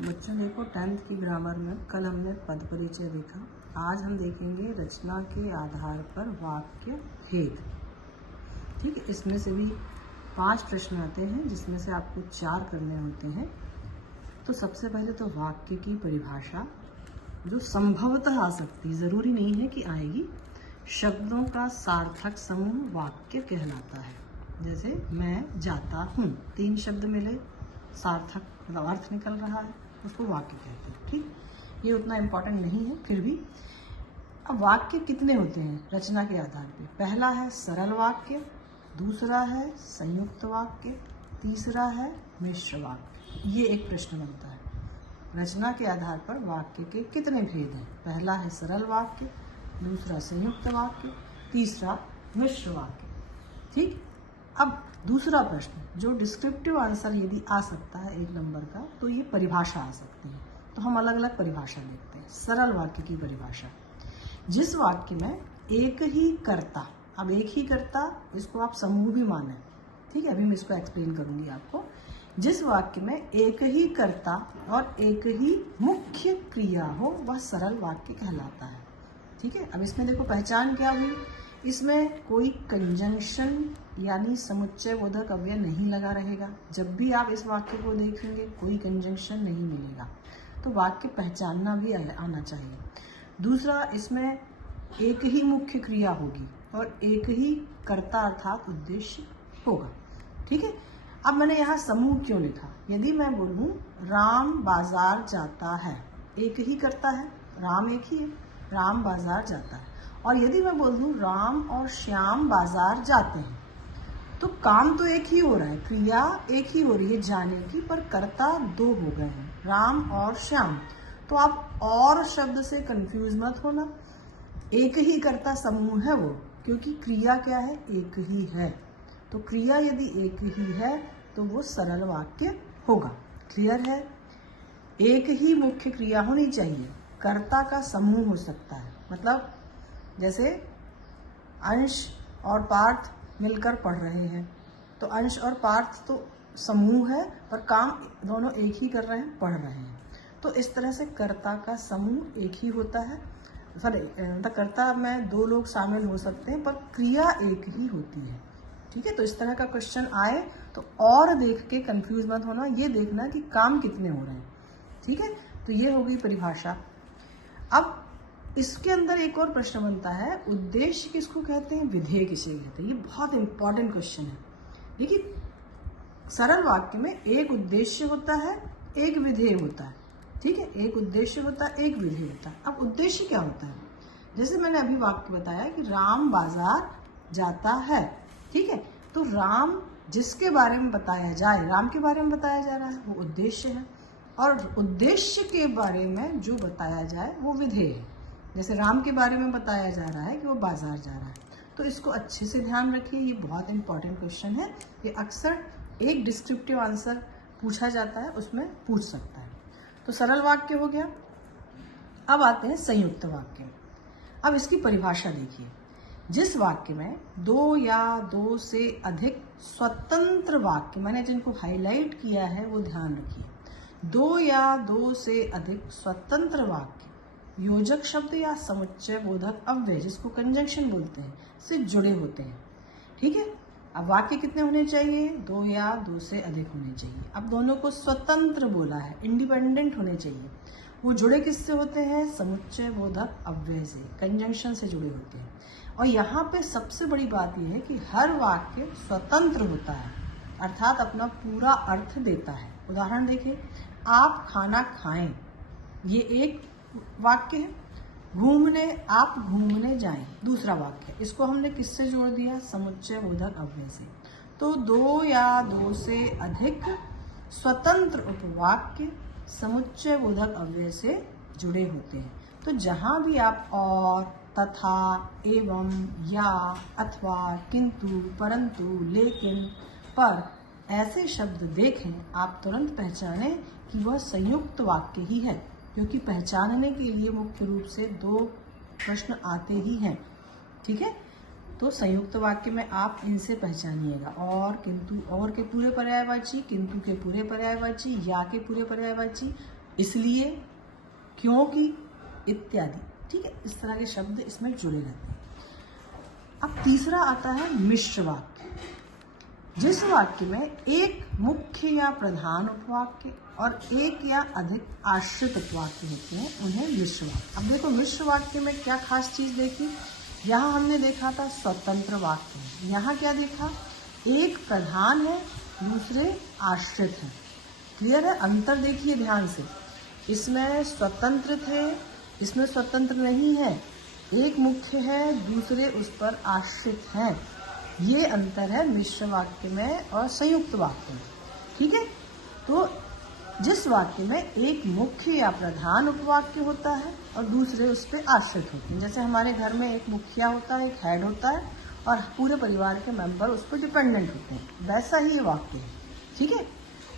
बच्चों देखो 10th की ग्रामर में कल हमने पद परिचय देखा। आज हम देखेंगे रचना के आधार पर वाक्य भेद। ठीक है, इसमें से भी 5 प्रश्न आते हैं जिसमें से आपको 4 करने होते हैं। तो सबसे पहले तो वाक्य की परिभाषा जो संभवतः आ सकती, ज़रूरी नहीं है कि आएगी। शब्दों का सार्थक समूह वाक्य कहलाता है। जैसे मैं जाता हूँ, 3 शब्द मिले, सार्थक मतलब अर्थ निकल रहा है, उसको वाक्य कहते हैं। ठीक, ये उतना इम्पोर्टेंट नहीं है, फिर भी। अब वाक्य कितने होते हैं रचना के आधार पे? पहला है सरल वाक्य, दूसरा है संयुक्त वाक्य, तीसरा है मिश्र वाक्य। ये एक प्रश्न बनता है, रचना के आधार पर वाक्य के कितने भेद हैं? पहला है सरल वाक्य, दूसरा संयुक्त वाक्य, तीसरा मिश्र वाक्य। ठीक, अब दूसरा प्रश्न जो डिस्क्रिप्टिव आंसर यदि आ सकता है 1 नंबर का, तो ये परिभाषा आ सकती है। तो हम अलग अलग परिभाषा देखते हैं। सरल वाक्य की परिभाषा, जिस वाक्य में एक ही कर्ता, अब एक ही कर्ता, इसको आप समूह भी माने, ठीक है, अभी मैं इसको एक्सप्लेन करूंगी आपको। जिस वाक्य में एक ही कर्ता और एक ही मुख्य क्रिया हो, वह सरल वाक्य कहलाता है। ठीक है, अब इसमें देखो पहचान क्या हुई, इसमें कोई कंजंक्शन यानी समुच्चय बोधक अव्यय नहीं लगा रहेगा। जब भी आप इस वाक्य को देखेंगे कोई कंजंक्शन नहीं मिलेगा, तो वाक्य पहचानना भी आना चाहिए। दूसरा, इसमें एक ही मुख्य क्रिया होगी और एक ही कर्ता अर्थात उद्देश्य होगा। ठीक है, अब मैंने यहाँ समूह क्यों लिखा? यदि मैं बोलूँ राम बाजार जाता है, एक ही कर्ता है, राम एक ही है, राम बाजार जाता है। और यदि मैं बोल दूँ राम और श्याम बाजार जाते हैं, तो काम तो एक ही हो रहा है, क्रिया एक ही हो रही है जाने की, पर कर्ता 2 हो गए हैं, राम और श्याम। तो आप और शब्द से कंफ्यूज मत होना, एक ही कर्ता समूह है वो, क्योंकि क्रिया क्या है? एक ही है। तो क्रिया यदि एक ही है तो वो सरल वाक्य होगा। क्लियर है? एक ही मुख्य क्रिया होनी चाहिए, कर्ता का समूह हो सकता है। मतलब जैसे अंश और पार्थ मिलकर पढ़ रहे हैं, तो अंश और पार्थ तो समूह है, पर काम दोनों एक ही कर रहे हैं, पढ़ रहे हैं। तो इस तरह से कर्ता का समूह एक ही होता है। मतलब कर्ता में 2 लोग शामिल हो सकते हैं, पर क्रिया एक ही होती है। ठीक है, तो इस तरह का क्वेश्चन आए तो और देख के कंफ्यूज मत होना, ये देखना कि काम कितने हो रहे हैं। ठीक है, तो ये हो गई परिभाषा। अब इसके अंदर एक और प्रश्न बनता है, उद्देश्य किसको कहते हैं, विधेय किसे कहते हैं? ये बहुत इंपॉर्टेंट क्वेश्चन है। देखिए, सरल वाक्य में एक उद्देश्य होता है, एक विधेय होता है। ठीक है, एक उद्देश्य होता है, एक विधेय होता है। अब उद्देश्य क्या होता है? जैसे मैंने अभी वाक्य बताया कि राम बाजार जाता है। ठीक है, तो राम जिसके बारे में बताया जाए, राम के बारे में बताया जा रहा है, वो उद्देश्य है, और उद्देश्य के बारे में जो बताया जाए वो विधेय है। जैसे राम के बारे में बताया जा रहा है कि वो बाजार जा रहा है, तो इसको अच्छे से ध्यान रखिए, ये बहुत इंपॉर्टेंट क्वेश्चन है। ये अक्सर एक डिस्क्रिप्टिव आंसर पूछा जाता है, उसमें पूछ सकता है। तो सरल वाक्य हो गया। अब आते हैं संयुक्त वाक्य। अब इसकी परिभाषा देखिए, जिस वाक्य में 2 या 2 से अधिक स्वतंत्र वाक्य, मैंने जिनको हाईलाइट किया है वो ध्यान रखिए, 2 या 2 से अधिक स्वतंत्र वाक्य योजक शब्द या समुच्चय बोधक अव्यय, जिसको कंजंक्शन बोलते हैं, से जुड़े होते हैं। ठीक है, अब वाक्य कितने होने चाहिए? 2 या 2 से अधिक होने चाहिए। अब दोनों को स्वतंत्र बोला है, इंडिपेंडेंट होने चाहिए। वो जुड़े किससे होते हैं? समुच्चय बोधक अव्यय से, कंजंक्शन से जुड़े होते हैं। और यहाँ पे सबसे बड़ी बात यह है कि हर वाक्य स्वतंत्र होता है, अर्थात अपना पूरा अर्थ देता है। उदाहरण देखें, आप खाना खाएं, ये एक वाक्य है। घूमने, आप घूमने जाएं, दूसरा वाक्य। इसको हमने किससे जोड़ दिया? समुच्चय बोधक अव्यय से। तो 2 या 2 से अधिक स्वतंत्र उपवाक्य समुच्चय बोधक अव्यय से जुड़े होते हैं। तो जहां भी आप और, तथा, एवं, या, अथवा, किंतु, परंतु, लेकिन, पर ऐसे शब्द देखें, आप तुरंत पहचानें कि वह संयुक्त वाक्य ही है, क्योंकि पहचानने के लिए मुख्य रूप से 2 प्रश्न आते ही हैं। ठीक है, तो संयुक्त वाक्य में आप इनसे पहचानिएगा, और, किंतु, और के पूरे पर्यायवाची, किंतु के पूरे पर्यायवाची, या के पूरे पर्यायवाची, इसलिए, क्योंकि, इत्यादि। ठीक है, इस तरह के शब्द इसमें जुड़े रहते हैं। अब तीसरा आता है मिश्र वाक्य। जिस वाक्य में एक मुख्य या प्रधान उपवाक्य और एक या अधिक आश्रित उपवाक्य होते हैं उन्हें मिश्र वाक्य। अब देखो मिश्र वाक्य में क्या खास चीज देखी, यहाँ हमने देखा था स्वतंत्र वाक्य, यहाँ क्या देखा, एक प्रधान है दूसरे आश्रित हैं। क्लियर है, अंतर देखिए ध्यान से, इसमें स्वतंत्र थे, इसमें स्वतंत्र नहीं है, एक मुख्य है दूसरे उस पर आश्रित हैं। ये अंतर है मिश्र वाक्य में और संयुक्त वाक्य में। ठीक है, तो जिस वाक्य में एक मुख्य या प्रधान उपवाक्य होता है और दूसरे उस पर आश्रित होते हैं, जैसे हमारे घर में एक मुखिया होता है, एक हेड होता है और पूरे परिवार के मेंबर उस पर डिपेंडेंट होते हैं, वैसा ही ये वाक्य है। ठीक है,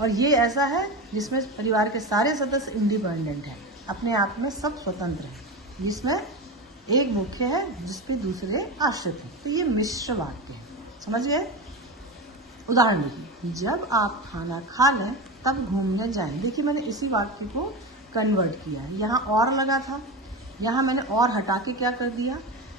और ये ऐसा है जिसमें परिवार के सारे सदस्य इंडिपेंडेंट हैं, अपने आप में सब स्वतंत्र हैं, जिसमें एक मुख्य है जिसपे दूसरे आश्रित हैं। तो ये मिश्र वाक्य है, समझ गए। उदाहरण देखिए, जब आप खाना खा लें तब घूमने जाएं। देखिए मैंने इसी वाक्य को कन्वर्ट किया है, यहाँ और लगा था, यहाँ मैंने और हटा के क्या कर दिया,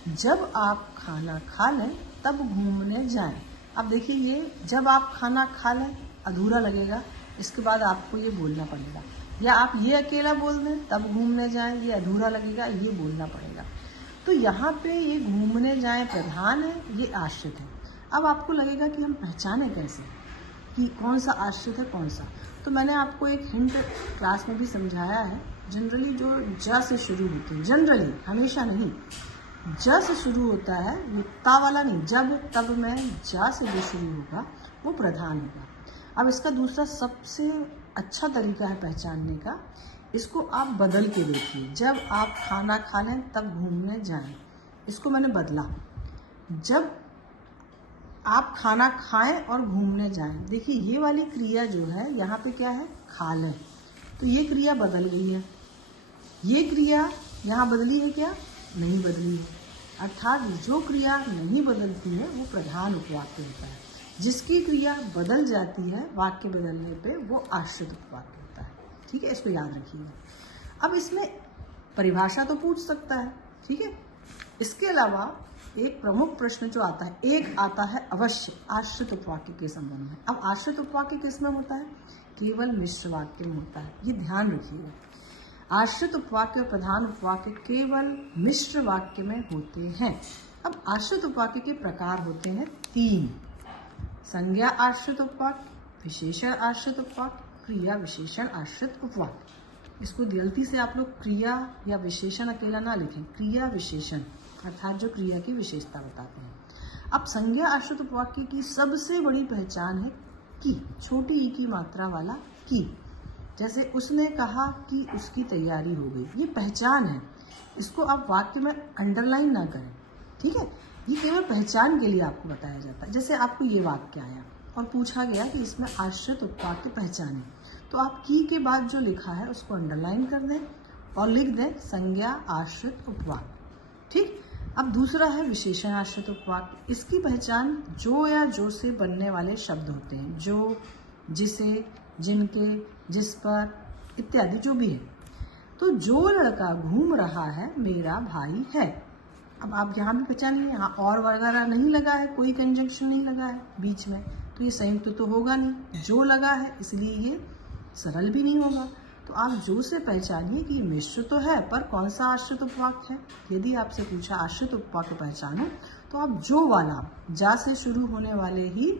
जब आप खाना खा लें तब घूमने जाएं। अब देखिए ये जब आप खाना खा लें अधूरा लगेगा, इसके बाद आपको ये बोलना पड़ेगा, या आप ये अकेला बोल दें तब घूमने जाएं, ये अधूरा लगेगा, ये बोलना पड़ेगा। तो यहाँ पे ये घूमने जाएं प्रधान है, ये आश्रित है। अब आपको लगेगा कि हम पहचाने कैसे कि कौन सा आश्रित है कौन सा। तो मैंने आपको एक हिंट क्लास में भी समझाया है, जनरली जो ज से शुरू होते हैं, जनरली हमेशा नहीं, ज से शुरू होता है, ये ता वाला नहीं, जब तब में जा से जो शुरू होगा वो प्रधान होगा। अब इसका दूसरा सबसे अच्छा तरीका है पहचानने का, इसको आप बदल के देखिए, जब आप खाना खा लें तब घूमने जाएं, इसको मैंने बदला, जब आप खाना खाएं और घूमने जाएं। देखिए ये वाली क्रिया जो है यहाँ पे क्या है, खा लें, तो ये क्रिया बदल गई है, ये क्रिया यहाँ बदली है क्या, नहीं बदली है। अर्थात जो क्रिया नहीं बदलती है वो प्रधान उपवाक्य होता है, जिसकी क्रिया बदल जाती है वाक्य बदलने पे वो आश्रित उपवाक्य होता है। ठीक है, इसको याद रखिएगा। अब इसमें परिभाषा तो पूछ सकता है, ठीक है। इसके अलावा एक प्रमुख प्रश्न जो आता है, एक आता है अवश्य आश्रित उपवाक्य के संबंध में। अब आश्रित उपवाक्य किस में होता है, केवल मिश्र वाक्य में होता है, ये ध्यान रखिएगा। आश्रित उपवाक्य और प्रधान उपवाक्य केवल मिश्र वाक्य में होते हैं। अब आश्रित उपवाक्य के प्रकार होते हैं 3, संज्ञा आश्रित उपवाक्य, विशेषण आश्रित उपवाक्य, क्रिया विशेषण आश्रित उपवाक्य। इसको गलती से आप लोग क्रिया या विशेषण अकेला ना लिखें, क्रिया विशेषण अर्थात जो क्रिया की विशेषता बताते हैं। अब संज्ञा आश्रित उपवाक्य की सबसे बड़ी पहचान है की, छोटी ई की मात्रा वाला की। जैसे उसने कहा कि उसकी तैयारी हो गई, ये पहचान है, इसको आप वाक्य में अंडरलाइन ना करें, ठीक है। ये केवल पहचान के लिए आपको बताया जाता है। जैसे आपको ये वाक्य आया और पूछा गया कि इसमें आश्रित उपवाक्य पहचाने, तो आप की के बाद जो लिखा है उसको अंडरलाइन कर दें और लिख दें संज्ञा आश्रित उपवाक्य, ठीक। अब दूसरा है विशेषण आश्रित उपवाक्य। इसकी पहचान जो या जो से बनने वाले शब्द होते हैं, जो, जिसे, जिनके, जिस पर इत्यादि जो भी है। तो जो लड़का घूम रहा है मेरा भाई है। अब आप यहाँ भी पहचानिए, यहाँ और वगैरह नहीं लगा है, कोई कंजंक्शन नहीं लगा है बीच में, तो ये संयुक्त तो होगा नहीं, जो लगा है इसलिए ये सरल भी नहीं होगा। तो आप जो से पहचानिए कि ये मिश्र तो है पर कौन सा आश्रित उपवाक्य है। यदि आपसे पूछा आश्रित उपवाक्य पहचानो, तो आप जो वाला जा से शुरू होने वाले ही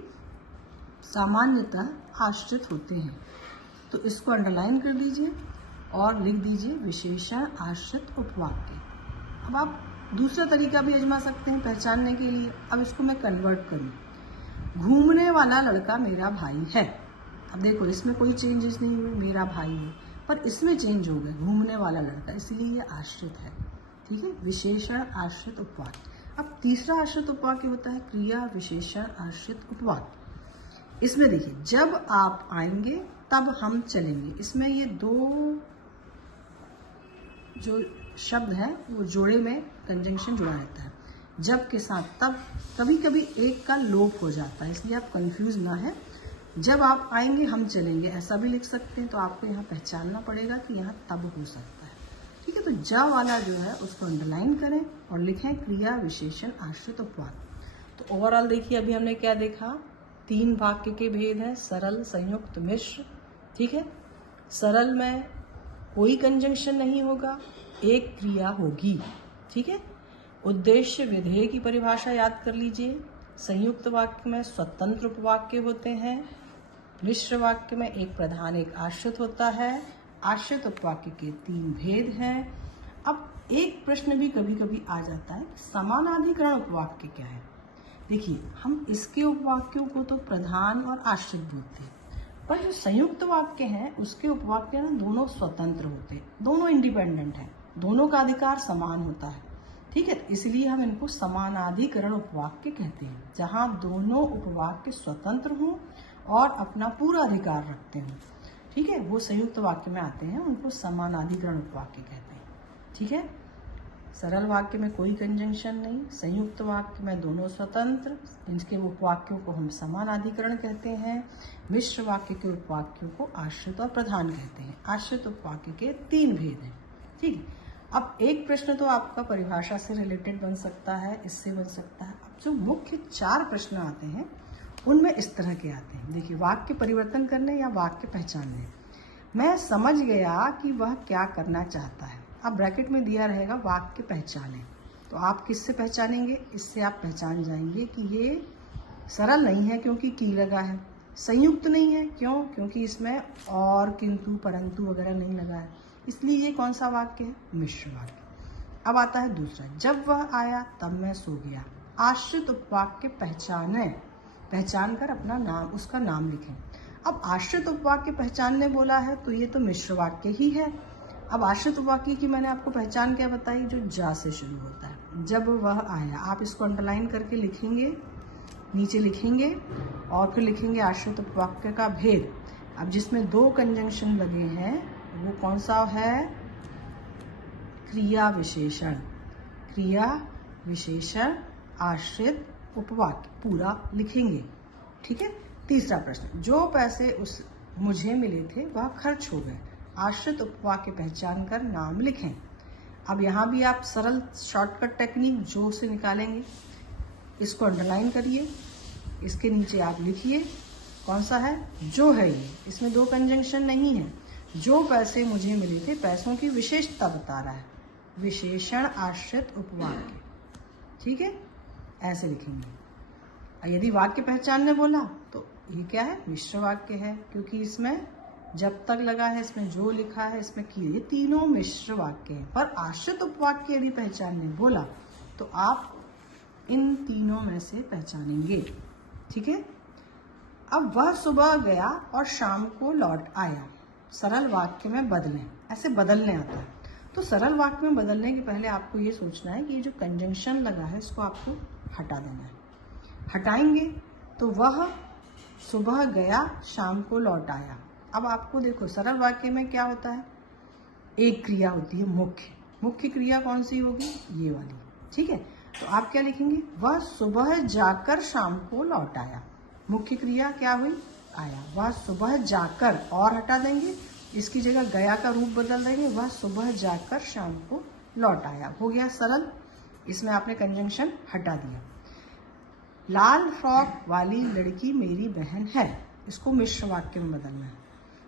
सामान्यतः आश्रित होते हैं, तो इसको अंडरलाइन कर दीजिए और लिख दीजिए विशेषण आश्रित उपवाक्य। अब आप दूसरा तरीका भी आजमा सकते हैं पहचानने के लिए। अब इसको मैं कन्वर्ट करूँ, घूमने वाला लड़का मेरा भाई है। अब देखो इसमें कोई चेंजेस नहीं हुए, मेरा भाई है, पर इसमें चेंज हो गया, घूमने वाला लड़का, इसलिए ये आश्रित है, ठीक है, विशेषण आश्रित उपवाक्य। अब तीसरा आश्रित उपवाक्य होता है क्रिया विशेषण आश्रित उपवाक्य। इसमें देखिए, जब आप आएंगे तब हम चलेंगे, इसमें ये दो जो शब्द है वो जोड़े में कंजंक्शन जुड़ा रहता है, जब के साथ तब। कभी कभी एक का लोप हो जाता है, इसलिए आप कंफ्यूज ना है, जब आप आएंगे हम चलेंगे, ऐसा भी लिख सकते हैं। तो आपको यहाँ पहचानना पड़ेगा कि यहाँ तब हो सकता है। ठीक है, तो ज वाला जो है उसको अंडरलाइन करें और लिखें क्रिया विशेषण आश्रित उपवाद। तो ओवरऑल देखिए अभी हमने क्या देखा, 3 वाक्य के भेद हैं, सरल, संयुक्त, मिश्र। ठीक है, सरल में कोई कंजंक्शन नहीं होगा, एक क्रिया होगी। ठीक है, उद्देश्य विधेय की परिभाषा याद कर लीजिए। संयुक्त वाक्य में स्वतंत्र उपवाक्य होते हैं, मिश्र वाक्य में एक प्रधान एक आश्रित होता है। आश्रित उपवाक्य के 3 भेद हैं। अब एक प्रश्न भी कभी कभी आ जाता है, समानाधिकरण उपवाक्य क्या है। देखिए, हम इसके उपवाक्यों को तो प्रधान और आश्रित बोलते हैं, पर जो संयुक्त वाक्य हैं उसके उपवाक्य ना दोनों स्वतंत्र होते हैं, दोनों इंडिपेंडेंट हैं, दोनों का अधिकार समान होता है। ठीक है, इसलिए हम इनको समानाधिकरण उपवाक्य कहते हैं, जहां दोनों उपवाक्य स्वतंत्र हों और अपना पूरा अधिकार रखते हों। ठीक है, वो संयुक्त वाक्य में आते हैं, उनको समानाधिकरण उपवाक्य कहते हैं। ठीक है, सरल वाक्य में कोई कंजंक्शन नहीं, संयुक्त वाक्य में दोनों स्वतंत्र, इनके उपवाक्यों को हम समानाधिकरण कहते हैं। मिश्र वाक्य के उपवाक्यों को आश्रित और प्रधान कहते हैं। आश्रित उपवाक्य के 3 भेद हैं। ठीक है, अब एक प्रश्न तो आपका परिभाषा से रिलेटेड बन सकता है, इससे बन सकता है। अब जो मुख्य 4 प्रश्न आते हैं उनमें इस तरह के आते हैं। देखिए, वाक्य परिवर्तन करने या वाक्य पहचानने। मैं समझ गया कि वह क्या करना चाहता है। अब ब्रैकेट में दिया रहेगा वाक्य पहचाने, तो आप किससे पहचानेंगे, इससे आप पहचान जाएंगे कि ये सरल नहीं है क्योंकि की लगा है, संयुक्त नहीं है क्यों, क्योंकि इसमें और, किंतु, परंतु वगैरह नहीं लगा है, इसलिए ये कौन सा वाक्य है, मिश्र वाक्य। अब आता है दूसरा, जब वह आया तब मैं सो गया। आश्रित उपवाक्य पहचाने, पहचान कर अपना नाम, उसका नाम लिखें। अब आश्रित उपवाक्य पहचानने बोला है तो ये तो मिश्र वाक्य ही है। अब आश्रित उपवाक्य की मैंने आपको पहचान क्या बताई, जो जा से शुरू होता है। जब वह आया, आप इसको अंडरलाइन करके लिखेंगे, नीचे लिखेंगे और फिर लिखेंगे आश्रित उपवाक्य का भेद। अब जिसमें 2 कंजंक्शन लगे हैं वो कौन सा है, क्रिया विशेषण। क्रिया विशेषण आश्रित उपवाक्य पूरा लिखेंगे। ठीक है, तीसरा प्रश्न, जो पैसे मुझे मिले थे वह खर्च हो गए। आश्रित उपवाक्य पहचान कर नाम लिखें। अब यहाँ भी आप सरल शॉर्टकट टेक्निक जो से निकालेंगे, इसको अंडरलाइन करिए, इसके नीचे आप लिखिए कौन सा है, जो है ये, इसमें 2 कंजंक्शन नहीं है। जो पैसे मुझे मिले थे, पैसों की विशेषता बता रहा है, विशेषण आश्रित उपवाक्य। ठीक है, ऐसे लिखेंगे। यदि वाक्य पहचानने बोला तो ये क्या है, मिश्र वाक्य है, क्योंकि इसमें जब तक लगा है, इसमें जो लिखा है, इसमें की, ये तीनों मिश्र वाक्य हैं। पर आश्रित उपवाक्य यदि पहचानने बोला तो आप इन तीनों में से पहचानेंगे। ठीक है, अब वह सुबह गया और शाम को लौट आया। सरल वाक्य में बदलें, ऐसे बदलने आता है। तो सरल वाक्य में बदलने के पहले आपको ये सोचना है कि ये जो कंजंक्शन लगा है इसको आपको हटा देना है। हटाएंगे तो वह सुबह गया शाम को लौट आया। अब आपको देखो, सरल वाक्य में क्या होता है, एक क्रिया होती है मुख्य। मुख्य क्रिया कौन सी होगी, ये वाली। ठीक है, तो आप क्या लिखेंगे, वह सुबह जाकर शाम को लौट आया। मुख्य क्रिया क्या हुई, आया। वह सुबह जाकर, और हटा देंगे, इसकी जगह गया का रूप बदल देंगे, वह सुबह जाकर शाम को लौट आया। हो गया सरल, इसमें आपने कंजंक्शन हटा दिया। लाल फ्रॉक वाली लड़की मेरी बहन है, इसको मिश्र वाक्य में बदलना है।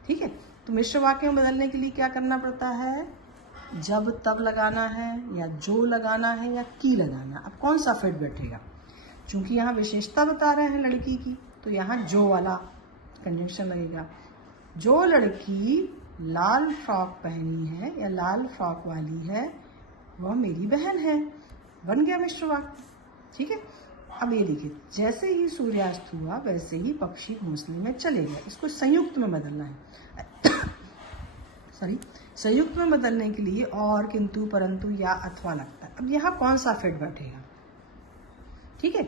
ठीक है, तो मिश्र वाक्य में बदलने के लिए क्या करना पड़ता है, जब तब लगाना है, या जो लगाना है, या की लगाना। अब कौन सा फिट बैठेगा, चूंकि यहाँ विशेषता बता रहे हैं लड़की की, तो यहाँ जो वाला कंजंक्शन लगेगा। जो लड़की लाल फ्रॉक पहनी है या लाल फ्रॉक वाली है वह मेरी बहन है, बन गया मिश्र वाक्य। ठीक है, अब ये देखिए, जैसे ही सूर्यास्त हुआ वैसे ही पक्षी घोंसले में चले गए। इसको संयुक्त में बदलना है। सॉरी, संयुक्त में बदलने के लिए और, किंतु, परंतु या अथवा लगता है। अब यहाँ कौन सा फिट बैठेगा, ठीक है,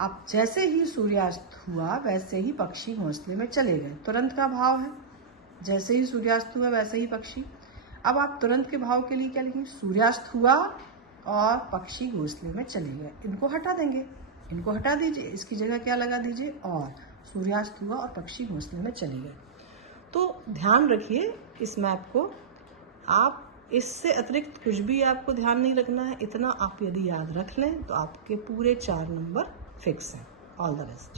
अब जैसे ही सूर्यास्त हुआ वैसे ही पक्षी घोंसले में चले गए, तुरंत का भाव है, जैसे ही सूर्यास्त हुआ वैसे ही पक्षी। अब आप तुरंत के भाव के लिए क्या लिखेंगे, सूर्यास्त हुआ और पक्षी घोंसले में चले गए। इनको हटा देंगे, इनको हटा दीजिए, इसकी जगह क्या लगा दीजिए, और। सूर्यास्त हुआ और पक्षी घोंसले में चले गए। तो ध्यान रखिए इस मैप को, आप इससे अतिरिक्त कुछ भी आपको ध्यान नहीं रखना है। इतना आप यदि याद रख लें तो आपके पूरे 4 नंबर फिक्स हैं। All the best.